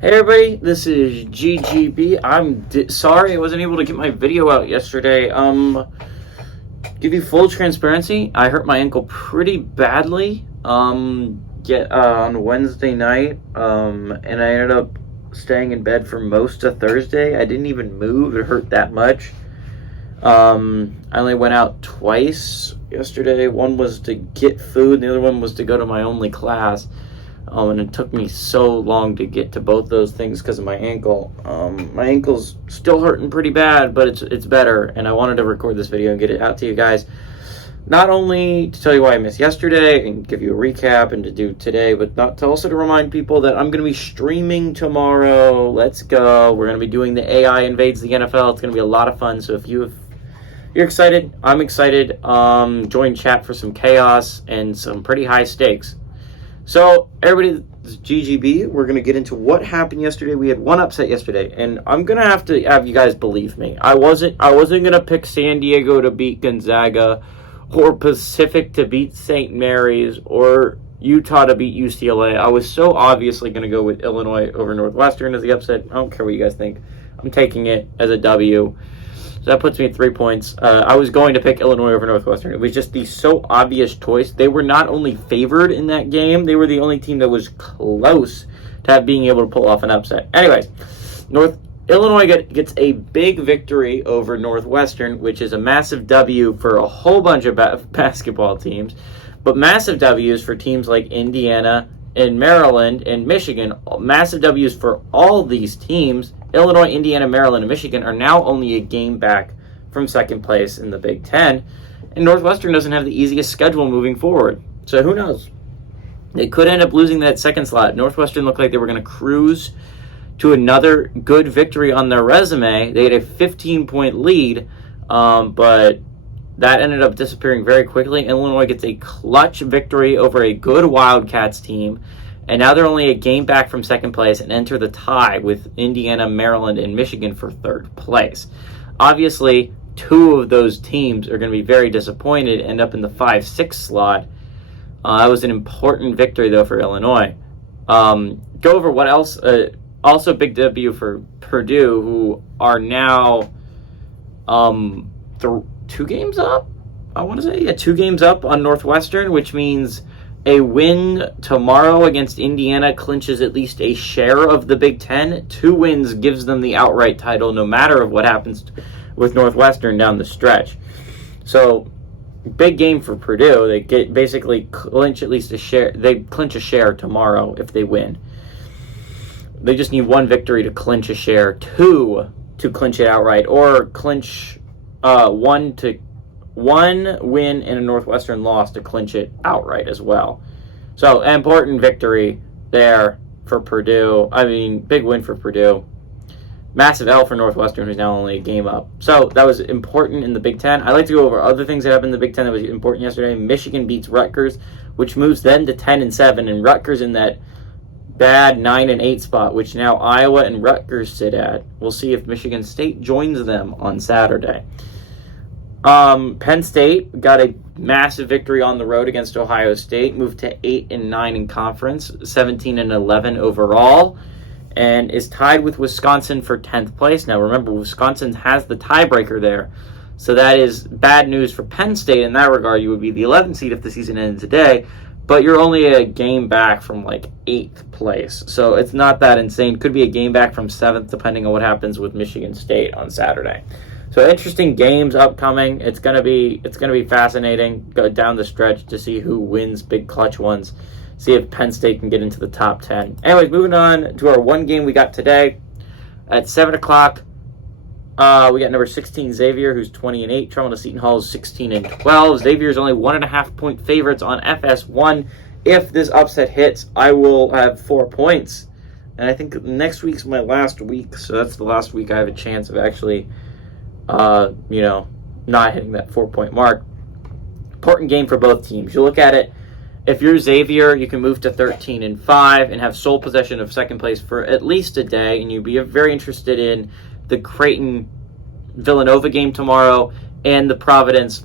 Hey everybody, this is GGB. I'm sorry I wasn't able to get my video out yesterday. Give you full transparency, I hurt my ankle pretty badly. On Wednesday night. And I ended up staying in bed for most of Thursday. I didn't even move. It hurt that much. I only went out twice yesterday. One was to get food, and the other one was to go to my only class. And it took me so long to get to both those things because of my ankle. My ankle's still hurting pretty bad, but it's better. And I wanted to record this video and get it out to you guys. Not only to tell you why I missed yesterday and give you a recap and to do today, but also to remind people that I'm going to be streaming tomorrow. Let's go. We're going to be doing the AI Invades the NFL. It's going to be a lot of fun. So if you're excited, I'm excited. Join chat for some chaos and some pretty high stakes. So, everybody, this is GGB. We're going to get into what happened yesterday. We had one upset yesterday, and I'm going to have you guys believe me. I wasn't going to pick San Diego to beat Gonzaga, or Pacific to beat St. Mary's, or Utah to beat UCLA. I was so obviously going to go with Illinois over Northwestern as the upset. I don't care what you guys think. I'm taking it as a W. So that puts me at 3 points. I was going to pick Illinois over Northwestern. It was just the so obvious choice. They were not only favored in that game, they were the only team that was close to being able to pull off an upset. Anyways, Illinois gets a big victory over Northwestern, which is a massive W for a whole bunch of basketball teams, but massive W's for teams like Indiana and Maryland and Michigan. Massive W's for all these teams. Illinois, Indiana, Maryland, and Michigan are now only a game back from second place in the Big Ten. And Northwestern doesn't have the easiest schedule moving forward. So who knows? They could end up losing that second slot. Northwestern looked like they were going to cruise to another good victory on their resume. They had a 15-point lead, but that ended up disappearing very quickly. Illinois gets a clutch victory over a good Wildcats team. And now they're only a game back from second place and enter the tie with Indiana, Maryland, and Michigan for third place. Obviously, two of those teams are going to be very disappointed, end up in the 5-6 slot. That was an important victory, though, for Illinois. Go over what else. Also, big W for Purdue, who are now 2 games up? I want to say, 2 games up on Northwestern, which means a win tomorrow against Indiana clinches at least a share of the Big Ten. 2 wins gives them the outright title no matter what happens with Northwestern down the stretch. So, big game for Purdue. They basically clinch at least a share. They clinch a share tomorrow if they win. They just need 1 victory to clinch a share, 2 to clinch it outright, or clinch 1 win and a Northwestern loss to clinch it outright as well. So, an important victory there for Purdue. I mean, big win for Purdue. Massive L for Northwestern, who's now only a game up. So, that was important in the Big Ten. I'd like to go over other things that happened in the Big Ten that was important yesterday. Michigan beats Rutgers, which moves them to 10-7, and Rutgers in that bad 9-8 spot, which now Iowa and Rutgers sit at. We'll see if Michigan State joins them on Saturday. Penn State got a massive victory on the road against Ohio State, moved to 8-9 in conference, 17-11 overall, and is tied with Wisconsin for 10th place. Now remember, Wisconsin has the tiebreaker there, so that is bad news for Penn State in that regard. You would be the 11th seed if the season ended today, but you're only a game back from 8th place, so it's not that insane. Could be a game back from 7th depending on what happens with Michigan State on Saturday. So interesting games upcoming. It's gonna be fascinating. Go down the stretch to see who wins big clutch ones. See if Penn State can get into the top 10. Anyways, moving on to our one game we got today at 7:00. We got number 16 Xavier, who's 20-8. Traveling to Seton Hall, 16-12. Xavier's only 1.5 point favorites on FS1. If this upset hits, I will have 4 points. And I think next week's my last week, so that's the last week I have a chance of actually not hitting that 4-point mark. Important game for both teams. You look at it, if you're Xavier, you can move to 13-5 and have sole possession of second place for at least a day, and you'd be very interested in the Creighton-Villanova game tomorrow and the Providence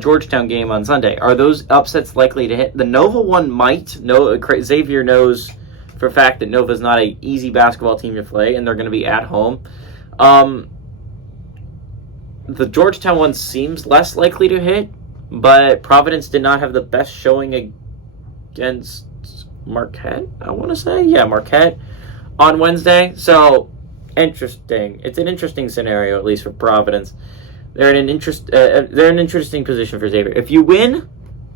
Georgetown game on Sunday. Are those upsets likely to hit? The Nova one might. No, Xavier knows for a fact that Nova's not an easy basketball team to play, and they're going to be at home. The Georgetown one seems less likely to hit, but Providence did not have the best showing against Marquette, I want to say. Yeah, Marquette on Wednesday. So, interesting. It's an interesting scenario, at least for Providence. They're in an interesting position for Xavier. If you win,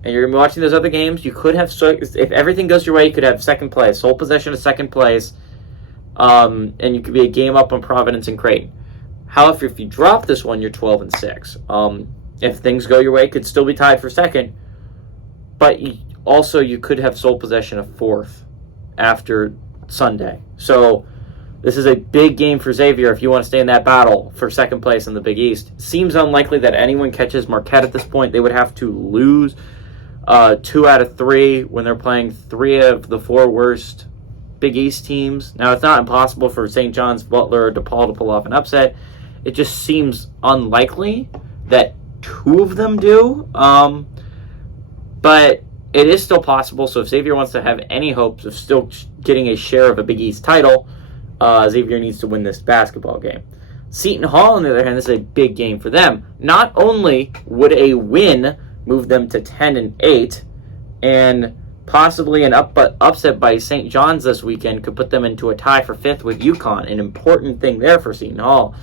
and you're watching those other games, you could have, if everything goes your way, you could have second place, sole possession of second place, and you could be a game up on Providence and Creighton. However, if you drop this one, you're 12-6. If things go your way, it could still be tied for second, but you could have sole possession of fourth after Sunday. So this is a big game for Xavier if you want to stay in that battle for second place in the Big East. Seems unlikely that anyone catches Marquette at this point. They would have to lose 2 out of 3 when they're playing 3 of the 4 worst Big East teams. Now, it's not impossible for St. John's, Butler, or DePaul to pull off an upset. It just seems unlikely that 2 of them do. But it is still possible, so if Xavier wants to have any hopes of still getting a share of a Big East title, Xavier needs to win this basketball game. Seton Hall, on the other hand, this is a big game for them. Not only would a win move them to 10-8, and possibly an upset by St. John's this weekend could put them into a tie for 5th with UConn, an important thing there for Seton Hall.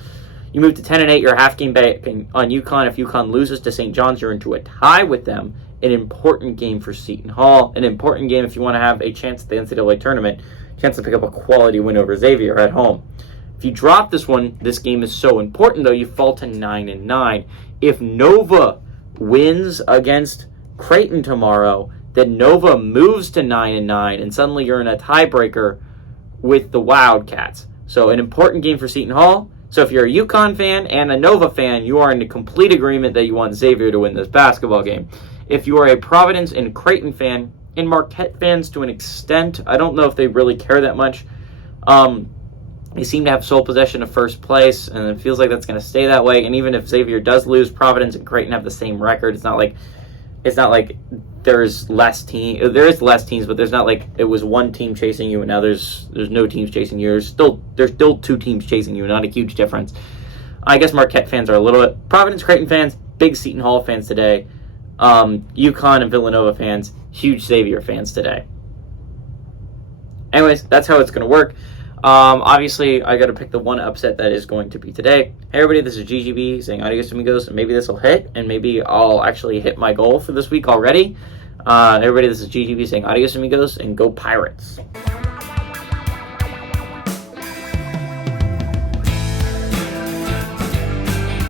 You move to 10-8, you're a half game back on UConn. If UConn loses to St. John's, you're into a tie with them. An important game for Seton Hall. An important game if you want to have a chance at the NCAA tournament, chance to pick up a quality win over Xavier at home. If you drop this one, this game is so important, though, you fall to 9-9. If Nova wins against Creighton tomorrow, then Nova moves to 9-9, and suddenly you're in a tiebreaker with the Wildcats. So an important game for Seton Hall. So if you're a UConn fan and a Nova fan, you are in complete agreement that you want Xavier to win this basketball game. If you are a Providence and Creighton fan, and Marquette fans to an extent, I don't know if they really care that much. They seem to have sole possession of first place, and it feels like that's going to stay that way. And even if Xavier does lose, Providence and Creighton have the same record. It's not like there's less team. There is less teams, but there's not like it was one team chasing you and now there's no teams chasing you. There's still 2 teams chasing you, not a huge difference. I guess Marquette fans are a little bit. Providence, Creighton fans, big Seton Hall fans today. UConn and Villanova fans, huge Xavier fans today. Anyways, that's how it's going to work. Obviously, I got to pick the one upset that is going to be today. Hey everybody, this is GGB saying adios amigos, and maybe this will hit, and maybe I'll actually hit my goal for this week already. Everybody, this is GGB saying adios amigos, and go Pirates.